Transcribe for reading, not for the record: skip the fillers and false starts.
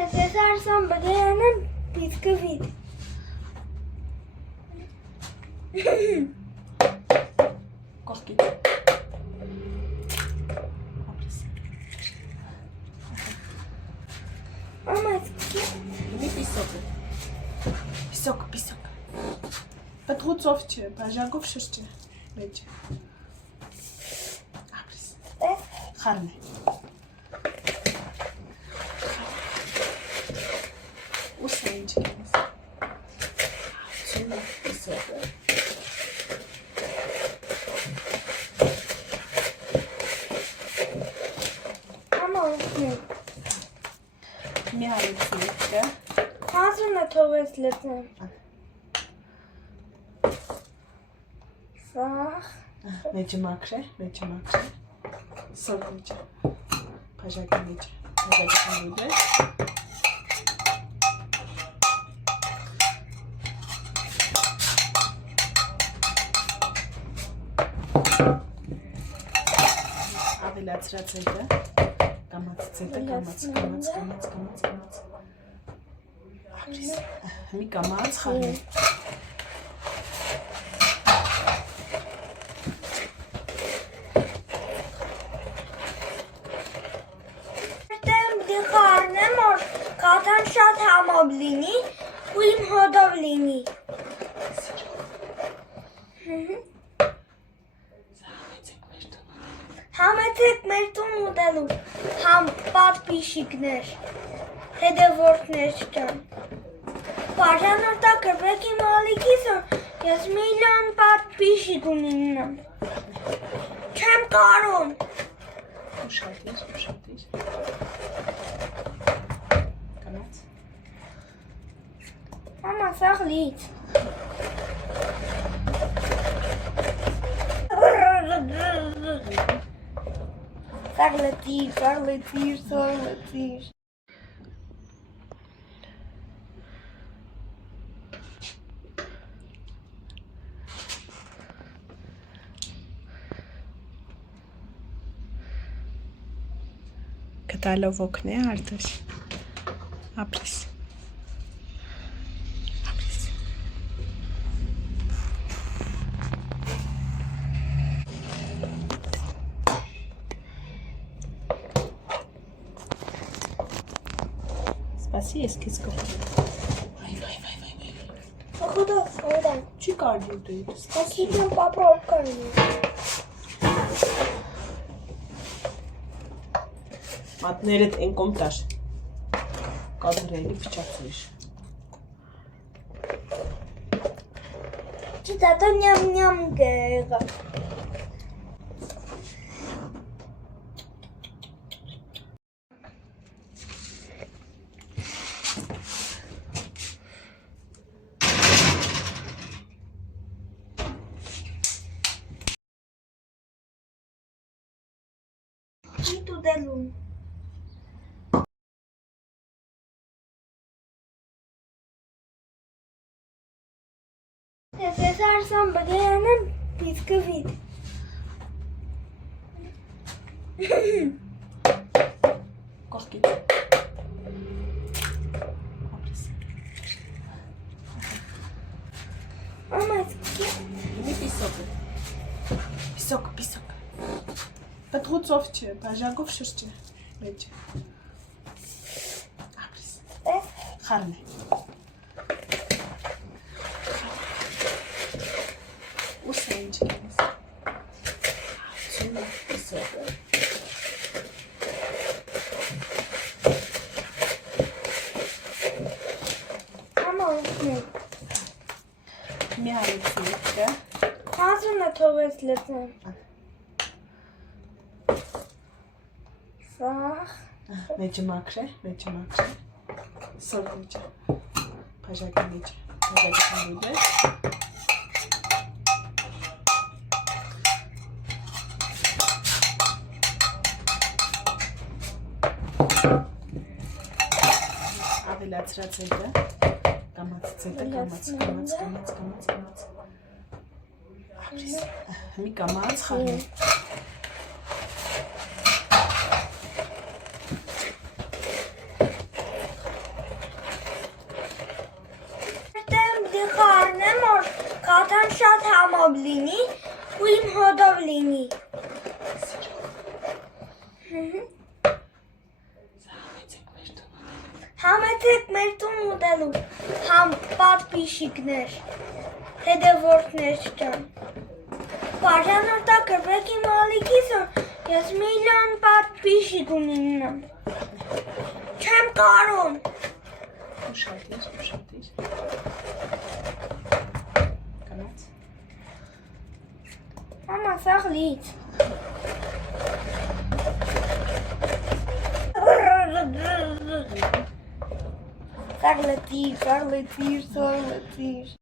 Ես արսան բգերանեմ բիսկվիտ։ Կողքից։ Մամա, Մի պիսոկ է։ Պիսոկ։ Պտղուցով չէ, բաժակով շրջը։ Մեջ է։ Ապրիս։ Խարն է։ Ուսը ինչ կենես։ Սունը պիսոկ է։ մամա ուսնի։ Մի հարեցնիկ է։ Հասունը թողես լծեմ։ Սաղ։ Մեջը մաքրե։ Սոլ մեջը։ Բաժակի մեջը։ Բաժակի մեջը։ Ավելացրած հետը, կամացից հետը, կամաց, մի կամաց խարն է, Դեմ խարնեմ, որ կաթան շատ համով լինի, ու իմ հոդով լինի։ Համեցեք մեր տուն ուտելու, համ պատպիշիկներ, հետևորդներ չկան։ Պարժանորդա կրվեք իմ ալիքից, որ ես միլիոն պատպիշիկ ունիմ։ Չեմ կարում։ Ուշատիր, կամաց, Մամա, սաղ լից։ Սաղ լծիր։ Կտալով օգնե արդուս, ապրիս, Սպասի ես քեզ կողքին, Խոդա, չի կարդի ուտել, սպասի, Կիդեմ պապրով կարնի։ մատներդ են կոմտար, կադրելի պիչացույր, Չիտատո նյամ գեղա։ Իտ ուտելուն։ Ես արսան բգերանեմ բիսկվիտ։ կողքից, Մամա, մի պիսոկ է, պիսոկ, պտղուցով չէ, բաժակով շրջը, մեջ է, ապրիս, խարն է, ուսը ինչ կենես, սունը պիսոկ է, մամա ուսնի։ մի հարեցնիկ է, Հասունը թողես լծեմ։ Սաղ։ մեջը մաքրե, սոլ մեջը, բաժակի մեջը, բաժակի մեջը, ավելացրած հետը, կամացից հետը, ապրիս, մի կամաց խարն է, շատ համով լինի ու իմ հոտով լինի։ Համեցեք մեր տուն ուտելու, համ պատպիշիկներ, հետևորդներ ջան։ Բաժանորդա գրվեք իմ ալիքից, որ ես միլիոն պատպիշիկ ունենամ։ Չեմ կարում։ Ուշադիր։ Կնած։ Մամա, սաղ լից։ Սաղ լտիր։